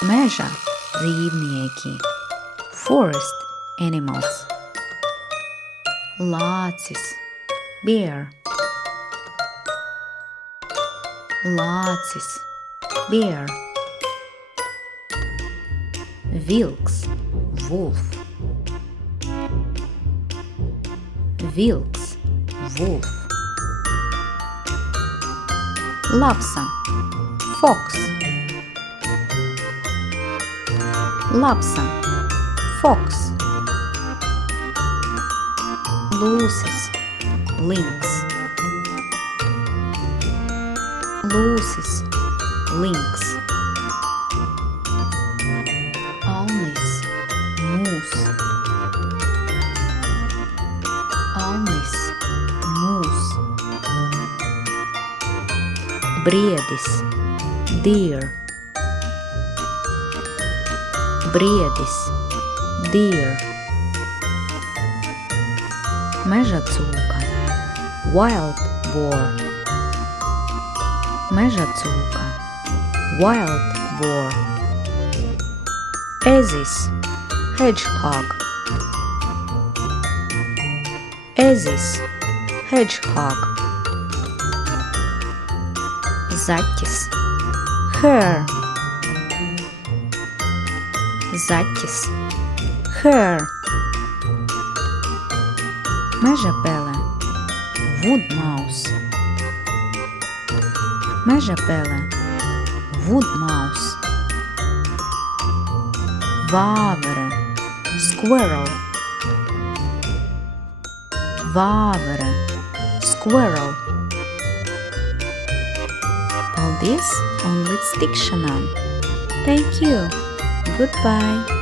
Meža dzīvnieki, forest animals. Lācis, bear. Lācis, bear. Vilks, wolf. Vilks, wolf. Lapsa, fox. Lapsa, fox. Lūsis, lynx. Lūsis, lynx. Alnis, mūs. Alnis, mūs. Briedis, deer. Briedis, deer. Meža cūka, wild boar. Meža cūka, wild boar. Ezis, hedgehog. Ezis, hedgehog. Zaķis, hare. Zaķis, hare. Meža pele, wood mouse. Meža pele, wood mouse. Vāvere, squirrel. Vāvere, squirrel. Paldies un līdz tikšanām! Thank you! Goodbye!